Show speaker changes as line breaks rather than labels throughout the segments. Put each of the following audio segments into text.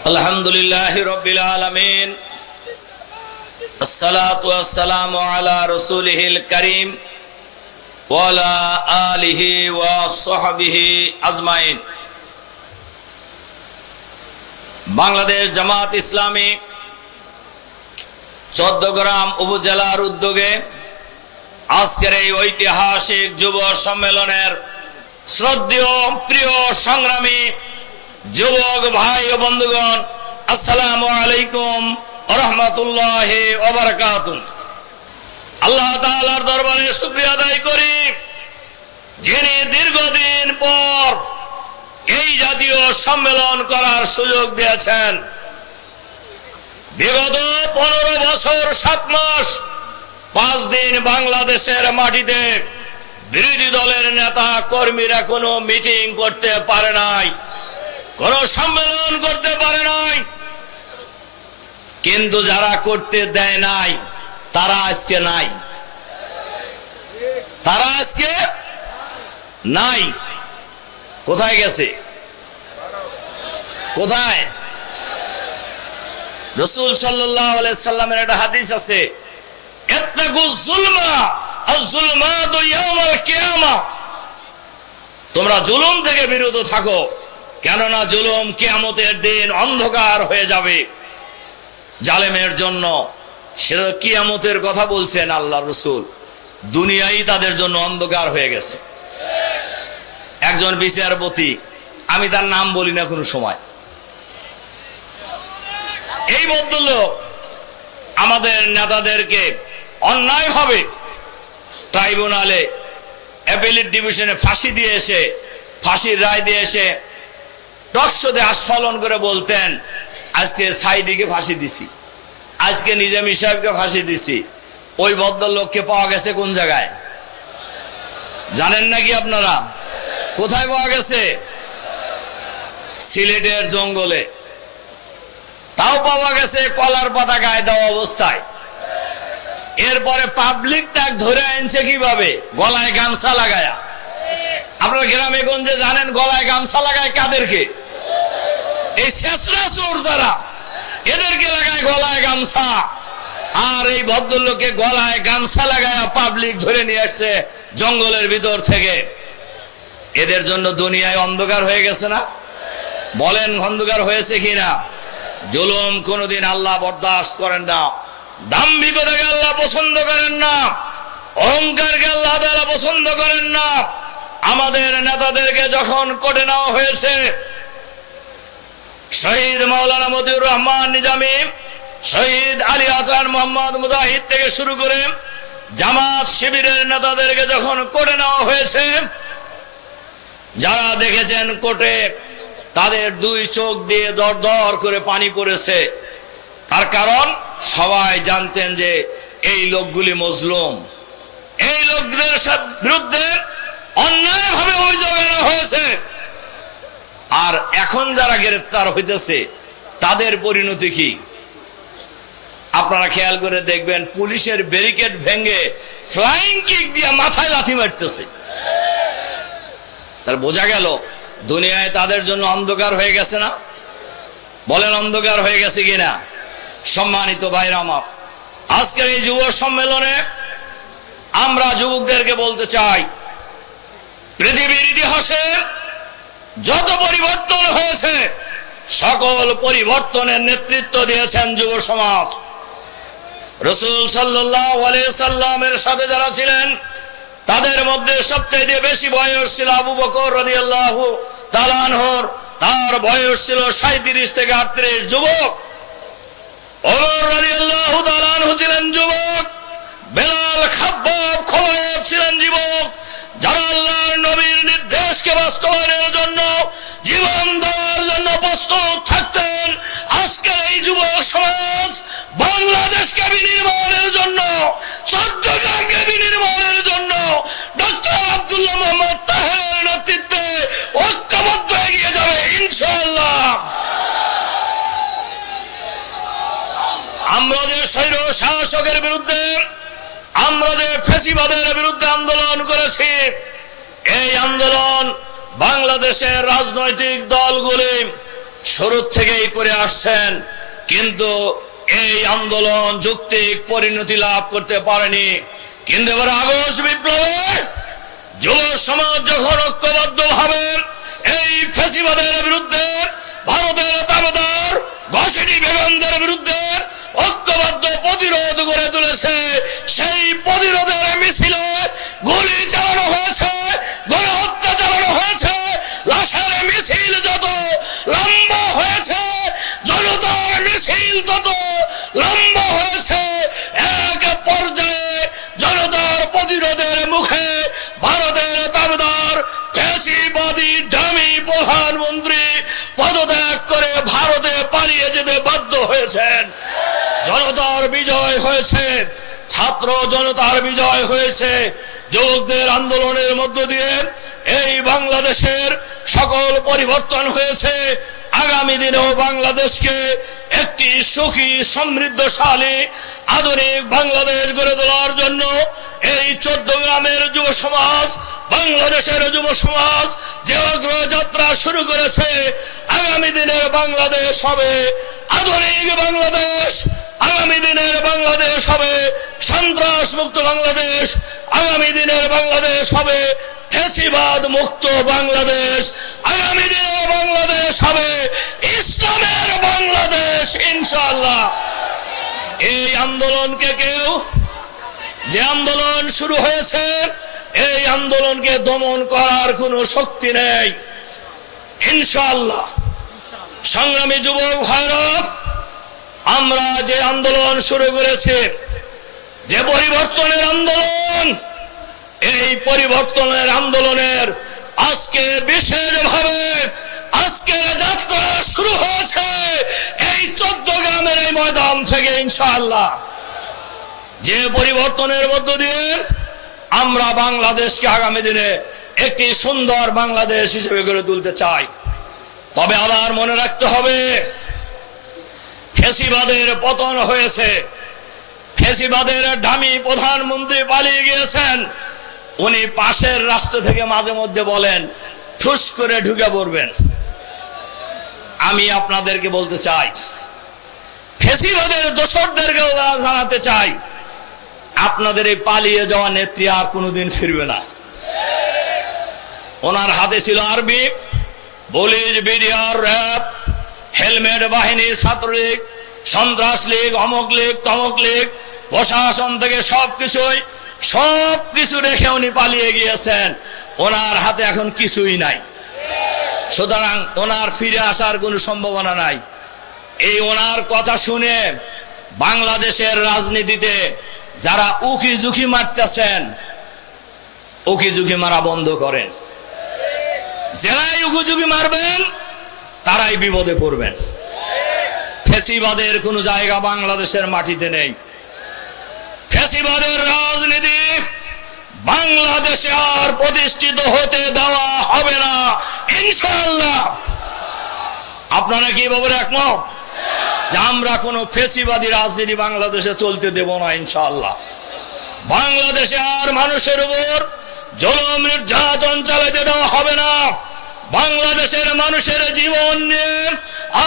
আলহামদুলিল্লাহ রবিল আলমিন। আসসালাম আলা করিম আলিহি আজমাইন। বাংলাদেশ জামাত ইসলামী চোদ্দগ্রাম উপজেলার উদ্যোগে আজকের এই ঐতিহাসিক যুব সম্মেলনের শ্রদ্ধেয়, প্রিয় সংগ্রামী যুবক, ভাই ও বন্ধুগণ, আসসালামু আলাইকুম রহমতুল্লাহ ওবরাকাতুম আল্লাহ তাআলার দরবারে শুকরিয়া আদায় করি, যিনি দীর্ঘদিন পর এই জাতীয় সম্মেলন করার সুযোগ দিয়েছেন। বিগত পনেরো বছর, সাত মাস, পাঁচ দিন বাংলাদেশের মাটিতে বিরোধী দলের নেতা কর্মীরা কোনো মিটিং করতে পারে নাই। কোন সম্মেলন করতে পারে নাই। কিন্তু যারা করতে দেয় নাই, তারা আজকে নাই। তারা আজকে নাই। কোথায় গেছে? কোথায়? রসুল সাল্লামের একটা হাদিস আছে তোমরা জুলুম থেকে বিরত থাকো। কেননা জুলুম কিয়ামতের দিন অন্ধকার হয়ে যাবে। জালেমের জন্য সেটা কিয়ামতের কথা বলছেন আল্লাহ রসুল। দুনিয়াই তাদের জন্য অন্ধকার হয়ে গেছে। একজন বিচারপতি, আমি তার নাম বলি না কোনো সময়। এই ভদ্রলোক আমাদের নেতাদেরকে অন্যায়ভাবে ট্রাইব্যুনালে অ্যাপেলিট ডিভিশনে ফাঁসি দিয়ে এসে, ফাঁসির রায় দিয়ে এসে টকশোতে আস্ফালন করে বলতেন, আজকে সাইদিকে ফাঁসি দিছি, আজকে নিজাম সাহেবকে ফাঁসি দিছি। ওই ভদ্রলোককে পাওয়া গেছে কোন জায়গায়? জানেন নাকি আপনারা? কোথায় পাওয়া গেছে? সিলেটের জঙ্গলে। তাও পাওয়া গেছে কলার পাতা গায়ে দেওয়া অবস্থায়। এরপরে পাবলিক তাক ধরে আনছে কীভাবে? গলায় গামছা লাগায়া। আপনার গ্রামে গঞ্জে জানেন গলায় গামছা লাগায় কাদেরকে? এই শেষরা চোর যারা। এদেরকে লাগায় গলায় গামছা। আর এই ভদ্রলোকে গলায় গামছা লাগায় পাবলিক ধরে নিয়ে আসছে জঙ্গলের ভিতর থেকে। এদের জন্য দুনিয়ায় অন্ধকার হয়ে গেছে না? বলেন অন্ধকার হয়েছে কিনা? জুলুম কোনোদিন আল্লাহ বরদাস্ত করেন না। দাম্ভিকতাকে আল্লাহ পছন্দ করেন না। অহংকারকে আল্লাহ তাআলা পছন্দ করেন না। আমাদের নেতাদেরকে যখন কোটে নেওয়া হয়েছে শহীদ মাওলানা মতিউর রহমান নিজামী, শহীদ আলী হাসান মোহাম্মদ মুজাহিদ থেকে শুরু করে জামাত শিবিরের নেতাদেরকে যখন কোটে নেওয়া হয়েছে, যারা দেখেছেন কোটে তাদের দুই চোখ দিয়ে দর দর করে পানি পড়েছে। তার কারণ, সবাই জানতেন যে এই লোকগুলি মজলুম। এই লোকদের বিরুদ্ধে অন্যায়ভাবে অভিযোগ আনা হয়েছে। আর এখন যারা গ্রেপ্তার হইতেছে, তাদের পরিণতি কি? আপনারা খেয়াল করে দেখবেন, পুলিশের ব্যারিকেড ভেঙে ফ্লাইং কিক দিয়ে মাথায় লাথি মারতেছে। তাহলে বোঝা গেল, দুনিয়ায় তাদের জন্য অন্ধকার হয়ে গেছে না? বলেন অন্ধকার হয়ে গেছে কিনা? সম্মানিত ভাইরা আমার, আজকের এই যুব সম্মেলনে আমরা যুবকদেরকে বলতে চাই, পৃথিবীর ইতিহাসে যত পরিবর্তন হয়েছে, সকল পরিবর্তনের নেতৃত্ব দিয়েছেন যুব সমাজ। রসুল সাল্লামের সাথে যারা ছিলেন, তাদের মধ্যে সবচেয়ে বেশি বয়স ছিল আবু বকর তালানহর তার বয়স ছিল সাঁত্রিশ থেকে আটত্রিশ যুবক। অমর রদি আল্লাহ তালানহ ছিলেন যুবক। বেলাল খাব্বাব খোবায়েব ছিলেন যুবক। যারা আল্লাহর নবীর নির্দেশকে বাস্তবায়নের জন্য জীবন দেওয়ার জন্য প্রস্তুত থাকতেন আজকের এই যুবক সমাজ বাংলাদেশকে বিনির্মাণের জন্য, চট্টগ্রামকে বিনির্মাণের জন্য ডক্টর আব্দুল্লাহ মোহাম্মদ তাহের নেতৃত্বে ঐক্যবদ্ধ এগিয়ে যাবে, ইনশাআল্লাহ। আমরা যে স্বৈর শাসকের বিরুদ্ধে আমরা যে ফেসিবাদের বিরুদ্ধে আন্দোলন করেছি, এই আন্দোলন বাংলাদেশের রাজনৈতিক দলগুলি শুরু থেকেই করে আসছেন, কিন্তু এই আন্দোলন যৌক্তিক পরিণতি লাভ করতে পারেনি। কিন্তু এবার আগস্ট বিপ্লবে যুব সমাজ যখন ঐক্যবদ্ধ ভাবে এই ফেসিবাদের বিরুদ্ধে ভারতের তাবেদার ঘষিটি বেগমদের বিরুদ্ধে ঐক্যবদ্ধ প্রতিরোধ গড়ে তুলেছে। সেই প্রতিরোধের মিছিলে গুলি চালানো জনতার বিজয় হয়েছে, ছাত্র জনতার বিজয় হয়েছে। যুবকদের আন্দোলনের মধ্য দিয়ে এই বাংলাদেশের সকল পরিবর্তন হয়েছে। আগামী দিনেও বাংলাদেশকে একটি সুখী, সমৃদ্ধশালী, আধুনিক বাংলাদেশ গড়ে তোলার জন্য এই চোদ্দ গ্রামের যুব সমাজ, বাংলাদেশের যুব সমাজ যে অগ্রযাত্রা শুরু করেছে, আগামী দিনের বাংলাদেশ হবে আধুনিক বাংলাদেশ। আগামী দিনের বাংলাদেশ হবে সন্ত্রাস মুক্ত বাংলাদেশ। আগামী দিনের বাংলাদেশ হবে ফেসিবাদ মুক্ত বাংলাদেশ। আগামী দিনের বাংলাদেশ হবে ইসলামের বাংলাদেশ, ইনশাআল্লাহ। এই আন্দোলনকে কেউ, যে আন্দোলন শুরু হয়েছে, এই আন্দোলনকে দমন করার কোনো শক্তি নেই। ইনশাআল্লাহ। সংগ্রামী যুবক ভাইরা আমরা যে আন্দোলন শুরু করেছি, যে পরিবর্তনের আন্দোলন, এই পরিবর্তনের আন্দোলনের আজকে বিশেষভাবে আজকে যাত্রা শুরু হয়েছে। এই চোদ্দ গ্রামের এই ময়দান থেকে ইনশাআল্লাহ। যে পরিবর্তনের মধ্য দিয়ে আমরা বাংলাদেশকে আগামী দিনে একটি সুন্দর বাংলাদেশ হিসেবে গড়ে তুলতে চাই। তবে আবার মনে রাখতে হবে ফেসিবাদের পতন হয়েছে। ফেসিবাদের ডামি প্রধানমন্ত্রী পালিয়ে গিয়েছেন। উনি পাশের রাষ্ট্র থেকে মাঝে মধ্যে বলেন, ঠুস করে ঢুকে পড়বেন। আমি আপনাদেরকে বলতে চাই, ফেসিবাদের দোসরদেরকেও জানাতে চাই। আপনাদের এই পালিয়ে যাওয়া নেত্রী আর কোনোদিন ফিরবে না। ওনার হাতে ছিল আরবি, পুলিশ, বিডিআর, র্যাব, হেলমেট বাহিনী, ছাত্রলীগ সন্ত্রাস লীগ, অমক লীগ, তমক লীগ, প্রশাসন থেকে সবকিছুই সব কিছু রেখে উনি পালিয়ে গিয়েছেন। ওনার হাতে এখন কিছুই নাই। সুতরাং ওনার ফিরে আসার কোনো সম্ভাবনা নাই। এই ওনার কথা শুনে বাংলাদেশের রাজনীতিতে যারা উকি ঝুঁকি মারতেছেন উকি ঝুঁকি মারা বন্ধ করেন। যারাই উকি ঝুঁকি মারবেন, তারাই বিপদে পড়বেন। ফেসিবাদের কোনো জায়গা বাংলাদেশের মাটিতে নেই। ফেসিবাদের রাজনীতি বাংলাদেশে আর প্রতিষ্ঠিত হতে দেওয়া হবে না, ইনশাআল্লাহ। আপনারা কি বাবুর একমত? যে আমরা কোন ফেসিবাদী রাজনীতি বাংলাদেশে চলতে দেব না ইনশাল্লাহ বাংলাদেশে আর মানুষের উপর জলম, নির্যাতন চালাতে দেওয়া হবে না। বাংলাদেশের মানুষের জীবন নিয়ে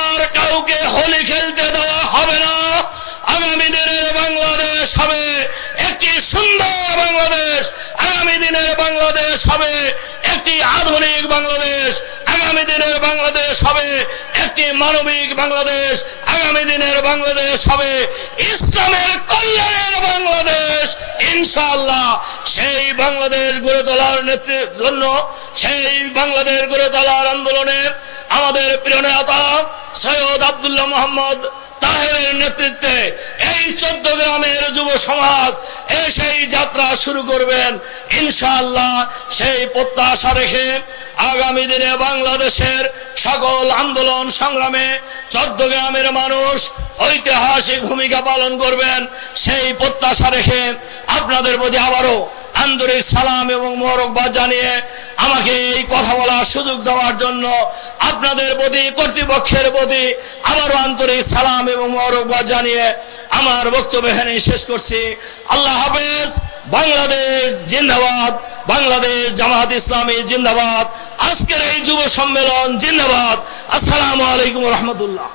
আর কাউকে হোলি খেলতে দেওয়া হবে না। আগামী দিনের বাংলাদেশ হবে একটি সুন্দর বাংলাদেশ। আগামী দিনের বাংলাদেশ হবে একটি আধুনিক বাংলাদেশ। আগামী দিনের বাংলাদেশ হবে একটি মানবিক বাংলাদেশ। আগামী দিনের বাংলাদেশ হবে ইসলামের কল্যাণের বাংলাদেশ। ইনশাআল্লাহ সেই বাংলাদেশ গড়ে তোলার নেতৃত্বের জন্য, সেই বাংলাদেশ গড়ে তোলার আন্দোলনে আমাদের প্রিয় সৈয়দ আব্দুল্লাহ মোহাম্মদ তাহের নেতৃত্বে এই চোদ্দ গ্রামের যুব সমাজ সেই যাত্রা শুরু করবেন। ইনশাআল্লাহ সেই প্রত্যাশা রেখে আগামী দিনে বাংলাদেশের সকল আন্দোলন সংগ্রামে চোদ্দ গ্রামের মানুষ ঐতিহাসিক ভূমিকা পালন করবেন, সেই প্রত্যাশা রেখে আপনাদের প্রতি আবারও আন্তরিক সালাম এবং মোরকবাদ জানিয়ে আমাকে এই কথা বলার সুযোগ দেওয়ার জন্য আপনাদের প্রতি, কর্তৃপক্ষের প্রতি আবারও আন্তরিক সালাম এবং মোরকবাদ জানিয়ে আমার বক্তব্য এখানে শেষ করছি। আল্লাহ হাফেজ, বাংলাদেশ জিন্দাবাদ, বাংলাদেশ জামাত ইসলামী জিন্দাবাদ। আজকের এই যুব সম্মেলন জিন্দাবাদ। আসসালামু আলাইকুম রহমতুল্লাহ।